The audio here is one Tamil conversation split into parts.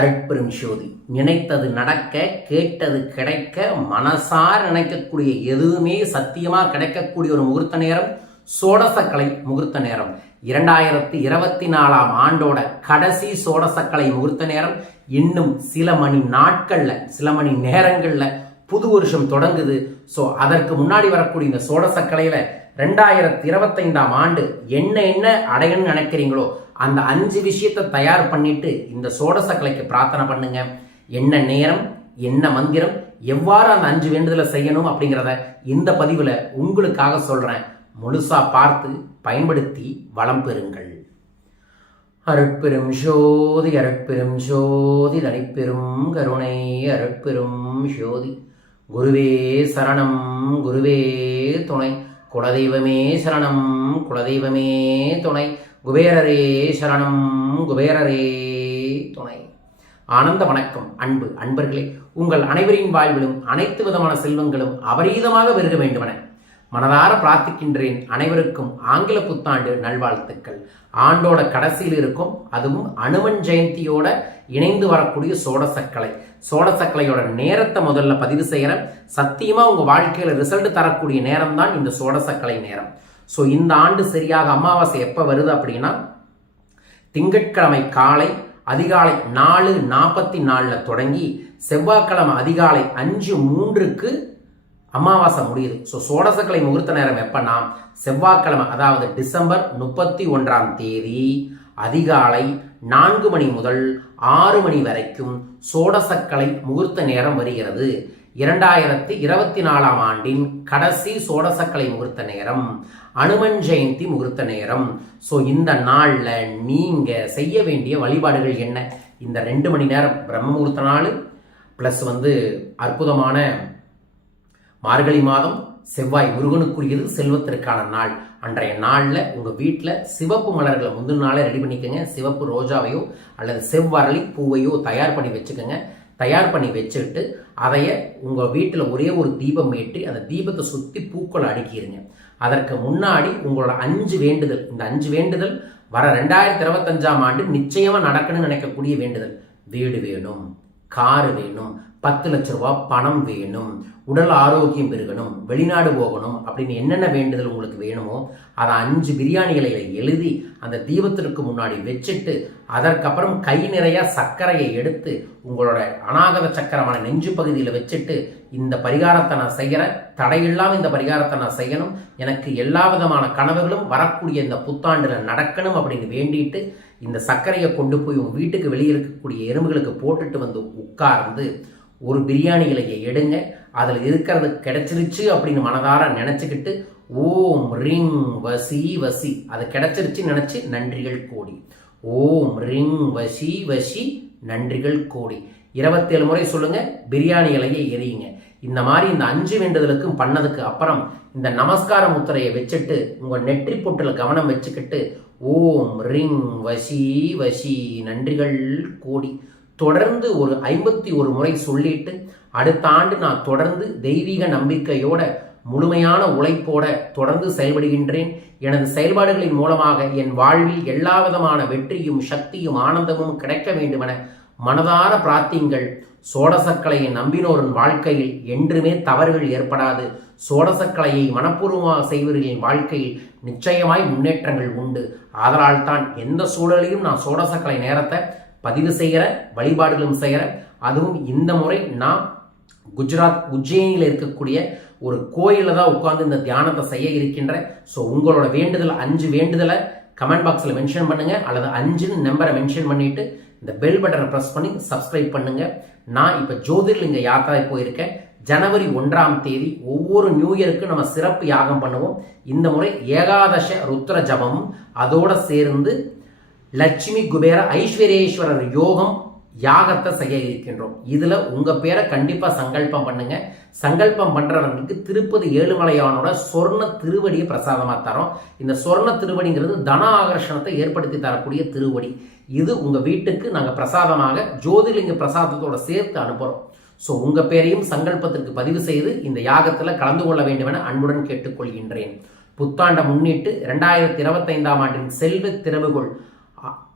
அருட்பெரும் ஜோதி. நினைத்தது நடக்க கேட்டது கிடைக்க மனசார் நினைக்கக்கூடிய எதுவுமே சத்தியமாக கிடைக்கக்கூடிய ஒரு முகூர்த்த நேரம் சோடசக்கலை முகூர்த்த நேரம். இரண்டாயிரத்தி இருபத்தி நாலாம் ஆண்டோட கடைசி சோடசக்கலை முகூர்த்த நேரம். இன்னும் சில மணி நாட்களில் சில மணி நேரங்களில் புது வருஷம் தொடங்குது. ஸோ அதற்கு முன்னாடி வரக்கூடிய இந்த சோடசக்கலையில் ரெண்டாயிரத்தி இருபத்தைந்தாம் ஆண்டு என்ன என்ன அடையணும்னு நினைக்கிறீங்களோ அந்த அஞ்சு விஷயத்தை தயார் பண்ணிட்டு இந்த சோடசக்கலைக்கு பிரார்த்தனை பண்ணுங்க. என்ன நேரம் என்ன மந்திரம் எவ்வாறு அந்த அஞ்சு வேண்டுதலை செய்யணும் அப்படிங்கிறத இந்த பதிவில் உங்களுக்காக சொல்கிறேன் முழுசா பார்த்து பயன்படுத்தி வளம் பெறுங்கள். அருட்பெரும் ஜோதி அருட்பெரும் ஜோதி தனிப்பெரும் கருணை அருட்பெரும் ஜோதி. குருவே சரணம் குருவே துணை. குலதெய்வமே சரணம் குலதெய்வமே துணை. குபேரரே சரணம் குபேரரே துணை. ஆனந்த வணக்கம் அன்பு அன்பர்களே. உங்கள் அனைவரின் வாழ்விலும் அனைத்து விதமான செல்வங்களும் அபரீதமாக பெருக வேண்டுமென மனதார பிரார்த்திக்கின்றேன் அனைவருக்கும் ஆங்கில புத்தாண்டு நல்வாழ்த்துக்கள். ஆண்டோட கடைசியில் இருக்கும் அதுவும் அனுமன் ஜெயந்தியோட இணைந்து வரக்கூடிய சோடசக்கலை. சோடசக்கலையோட நேரத்தை முதல்ல பதிவு செய்கிறேன் சத்தியமாக உங்கள் வாழ்க்கையில் ரிசல்ட் தரக்கூடிய நேரம் தான் இந்த சோடசக்கலை நேரம். ஸோ இந்த ஆண்டு சரியாக அமாவாசை எப்போ வருது அப்படின்னா திங்கட்கிழமை காலை அதிகாலை நாலு நாற்பத்தி நாலில் தொடங்கி செவ்வாய்க்கிழமை அதிகாலை அஞ்சு மூன்றுக்கு அமாவாசை முடியுது. ஸோ சோடசக்கலை முகூர்த்த நேரம் எப்பன்னா செவ்வாய்க்கிழமை அதாவது டிசம்பர் முப்பத்தி ஒன்றாம் தேதி அதிகாலை நான்கு மணி முதல் ஆறு மணி வரைக்கும் சோடசக்கலை முகூர்த்த நேரம் வருகிறது. இரண்டாயிரத்தி இருபத்தி நாலாம் ஆண்டின் கடைசி சோடசக்கலை முகூர்த்த நேரம் அனுமன் ஜெயந்தி முகூர்த்த நேரம். ஸோ இந்த நாளில் நீங்கள் செய்ய வேண்டிய வழிபாடுகள் என்ன? இந்த ரெண்டு மணி நேரம் பிரம்ம முகூர்த்த நாள் ப்ளஸ் வந்து அற்புதமான மார்கழி மாதம் செவ்வாய் முருகனுக்குரியது செல்வத்திற்கான நாள். அன்றைய நாளில் உங்கள் வீட்டில் சிவப்பு மலர்களை முந்தின நாளே ரெடி பண்ணிக்கோங்க. சிவப்பு ரோஜாவையோ அல்லது செவ்வரளி பூவையோ தயார் பண்ணி வச்சுக்கோங்க. தயார் பண்ணி வச்சுட்டு அதைய உங்கள் வீட்டில் ஒரே ஒரு தீபம் ஏற்றி அந்த தீபத்தை சுற்றி பூக்களை அடுக்கிடுங்க அதற்கு முன்னாடி உங்களோட அஞ்சு வேண்டுதல். இந்த அஞ்சு வேண்டுதல் வர ரெண்டாயிரத்தி இருபத்தஞ்சாம் ஆண்டு நிச்சயமாக நடக்கணும்னு நினைக்கக்கூடிய வேண்டுதல். வீடு வேணும் காரு வேணும் பத்து லட்ச ரூபா பணம் வேணும் உடல் ஆரோக்கியம் பெருகணும் வெளிநாடு போகணும் அப்படின்னு என்னென்ன வேண்டுதல் உங்களுக்கு வேணுமோ அதை அஞ்சு பிரியாணிகளை எழுதி அந்த தீபத்திற்கு முன்னாடி வச்சுட்டு அதற்கப்புறம் கை நிறைய சர்க்கரையை எடுத்து உங்களோட அநாகத சக்கரமான நெஞ்சு பகுதியில் வச்சுட்டு இந்த பரிகாரத்தை நான் செய்கிறேன் தடையில்லாமல் இந்த பரிகாரத்தை நான் செய்யணும். எனக்கு எல்லா விதமான கனவுகளும் வரக்கூடிய இந்த புத்தாண்டில் நடக்கணும் அப்படின்னு வேண்டிட்டு இந்த சர்க்கரையை கொண்டு போய் உங்கள் வீட்டுக்கு வெளியே இருக்கக்கூடிய எறும்புகளுக்கு போட்டுட்டு வந்து உட்கார்ந்து ஒரு பிரியாணி இலையை எடுங்க. அதில் இருக்கிறது கிடைச்சிருச்சு அப்படின்னு மனதார நினச்சிக்கிட்டு ஓம் ரிங் வசி வசி. அது கிடைச்சிருச்சு நினச்சி நன்றிகள் கோடி. ஓம் ரிங் வசி வசி நன்றிகள் கோடி. இருபத்தேழு முறை சொல்லுங்க பிரியாணி இலையை எரியுங்க. இந்த மாதிரி இந்த அஞ்சு வேண்டுதலுக்கும் பண்ணதுக்கு அப்புறம் இந்த நமஸ்கார முத்திரையை வச்சுட்டு உங்கள் நெற்றி பொட்டில் கவனம் வச்சுக்கிட்டு ஓம் ரிங் வசி வசி நன்றிகள் கோடி. தொடர்ந்து ஒரு ஐம்பத்தி ஒரு முறை சொல்லிட்டு அடுத்த ஆண்டு நான் தொடர்ந்து தெய்வீக நம்பிக்கையோட முழுமையான உழைப்போட தொடர்ந்து செயல்படுகின்றேன். எனது செயல்பாடுகளின் மூலமாக என் வாழ்வில் எல்லா விதமான வெற்றியும் சக்தியும் ஆனந்தமும் கிடைக்க வேண்டுமென மனதார பிரார்த்திங்கள் சோடசக்கலையை நம்பினோரின் வாழ்க்கையில் என்றுமே தவறுகள் ஏற்படாது. சோடசக்கலையை மனப்பூர்வமாக செய்வர்களின் வாழ்க்கையில் நிச்சயமாய் முன்னேற்றங்கள் உண்டு. ஆதலால் தான் எந்த சூழலையும் நான் சோடசக்கலை நேரத்தை பதிவு செய்கிற வழிபாடுகளும் செய்கிற அதுவும் இந்த முறை நான் குஜராத் உஜ்ஜயினியில் இருக்கக்கூடிய ஒரு கோயிலில் தான் உட்காந்து இந்த தியானத்தை செய்ய இருக்கின்றேன் ஸோ உங்களோட வேண்டுதல் அஞ்சு வேண்டுதலை கமெண்ட் பாக்ஸில் மென்ஷன் பண்ணுங்கள் அல்லது அஞ்சுன்னு நம்பரை மென்ஷன் பண்ணிவிட்டு இந்த பெல் பட்டனை ப்ரெஸ் பண்ணி சப்ஸ்கிரைப் பண்ணுங்கள் நான் இப்போ ஜோதிர்லிங்க யாத்திரை போயிருக்கேன். ஜனவரி ஒன்றாம் தேதி ஒவ்வொரு நியூ இயருக்கு நம்ம சிறப்பு யாகம் பண்ணுவோம். இந்த முறை ஏகாதச ருத்ர ஜபமும் அதோடு சேர்ந்து லட்சுமி குபேர ஐஸ்வர்யேஸ்வரர் யோகம் யாகத்தை செய்ய இருக்கின்றோம் இதுல உங்க பேரை கண்டிப்பா சங்கல்பம் பண்ணுங்க. சங்கல்பம் பண்ணுறவங்களுக்கு திருப்பதி ஏழுமலையானோட சொர்ண திருவடியை பிரசாதமா தரோம். இந்த சொர்ண திருவடிங்கிறது தன ஆகர்ஷணத்தை ஏற்படுத்தி தரக்கூடிய திருவடி. இது உங்க வீட்டுக்கு நாங்க பிரசாதமாக ஜோதிலிங்க பிரசாதத்தோட சேர்த்து அனுப்புறோம். ஸோ உங்க பேரையும் சங்கல்பத்திற்கு பதிவு செய்து இந்த யாகத்தில் கலந்து கொள்ள வேண்டும் என அன்புடன் கேட்டுக்கொள்கின்றேன். புத்தாண்டை முன்னிட்டு இரண்டாயிரத்தி இருபத்தைந்தாம் ஆண்டின் செல்வ திறவுகோள்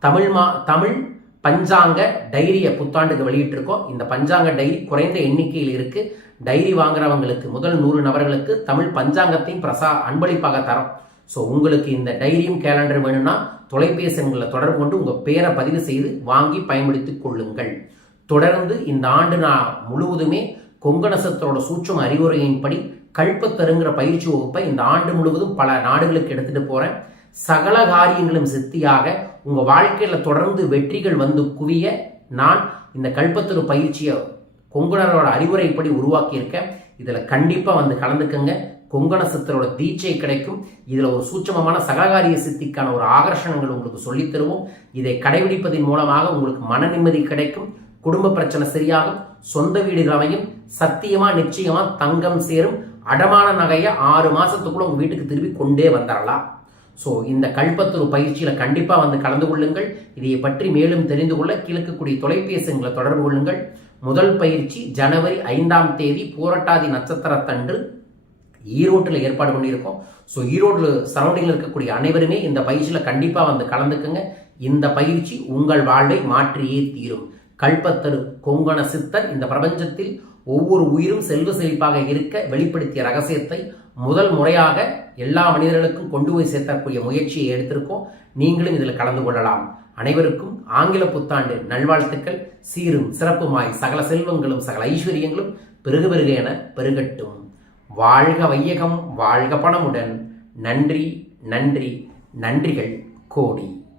தமிழ் மா தமிழ் பஞ்சாங்க டைரியை புத்தாண்டுக்கு வெளியிட்டிருக்கோம். இந்த பஞ்சாங்க டைரி குறைந்த எண்ணிக்கையில் இருக்கு. டைரி வாங்குறவங்களுக்கு முதல் நூறு நபர்களுக்கு தமிழ் பஞ்சாங்கத்தையும் பிரசா அன்பளிப்பாக தரோம். ஸோ உங்களுக்கு இந்த டைரியும் கேலண்டர் வேணும்னா தொலைபேசி தொடர்பு கொண்டு உங்கள் பேரை பதிவு செய்து வாங்கி பயன்படுத்திக் கொள்ளுங்கள். தொடர்ந்து இந்த ஆண்டு நான் முழுவதுமே கொங்கணசத்தோட சூட்சம் அறிவுரையின்படி கல்பத்தருங்கிற பயிற்சி வகுப்பை இந்த ஆண்டு முழுவதும் பல நாடுகளுக்கு எடுத்துகிட்டு போகிறேன் சகல காரியங்களும் சித்தியாக உங்க வாழ்க்கையில தொடர்ந்து வெற்றிகள் வந்து குவிய நான் இந்த கல்பத்துரு பயிற்சியை கொங்குணரோட அறிவுரைப்படி உருவாக்கியிருக்கேன். இதுல கண்டிப்பா வந்து கலந்துக்கங்க. கொங்கண சித்தரோட தீட்சை கிடைக்கும். இதுல ஒரு சூட்சமமான சககாரிய சித்திக்கான ஒரு ஆகர்ஷணங்கள் உங்களுக்கு சொல்லித் தருவோம். இதை கடைபிடிப்பதன் மூலமாக உங்களுக்கு மன நிம்மதி கிடைக்கும். குடும்ப பிரச்சனை சரியாகும். சொந்த வீடு அமையும். சத்தியமா நிச்சயமா தங்கம் சேரும். அடமான நகையை ஆறு மாசத்துக்குள்ள உங்க வீட்டுக்கு திரும்பி கொண்டே வந்துடலாம் ஸோ இந்த கல்பத்துரு பயிற்சியில் கண்டிப்பாக வந்து கலந்து கொள்ளுங்கள். இதை பற்றி மேலும் தெரிந்து கொள்ள கிழக்கக்கூடிய தொலைபேசிகளை தொடர்பு கொள்ளுங்கள். முதல் பயிற்சி ஜனவரி ஐந்தாம் தேதி பூரட்டாதி நட்சத்திரத்தன்று ஈரோட்டில் ஏற்பாடு பண்ணியிருக்கோம். ஸோ ஈரோட்டில் சரௌண்டிங்கில் இருக்கக்கூடிய அனைவருமே இந்த பயிற்சியில் கண்டிப்பாக வந்து கலந்துக்குங்க. இந்த பயிற்சி உங்கள் வாழ்வை மாற்றியே தீரும். கல்பத்தரு கொங்கண சித்தர் இந்த பிரபஞ்சத்தில் ஒவ்வொரு உயிரும் செல்வ செழிப்பாக இருக்க வெளிப்படுத்திய ரகசியத்தை முதல் முறையாக எல்லா மனிதர்களுக்கும் கொண்டு போய் சேர்த்தக்கூடிய முயற்சியை எடுத்திருக்கோம். நீங்களும் இதில் கலந்து கொள்ளலாம். அனைவருக்கும் ஆங்கில புத்தாண்டு நல்வாழ்த்துக்கள். சீரும் சிறப்புமாய் சகல செல்வங்களும் சகல ஐஸ்வர்யங்களும் பெருக பெருக என பெருகட்டும். வாழ்க வையகம் வாழ்க பணமுடன். நன்றி நன்றி நன்றிகள் கோடி.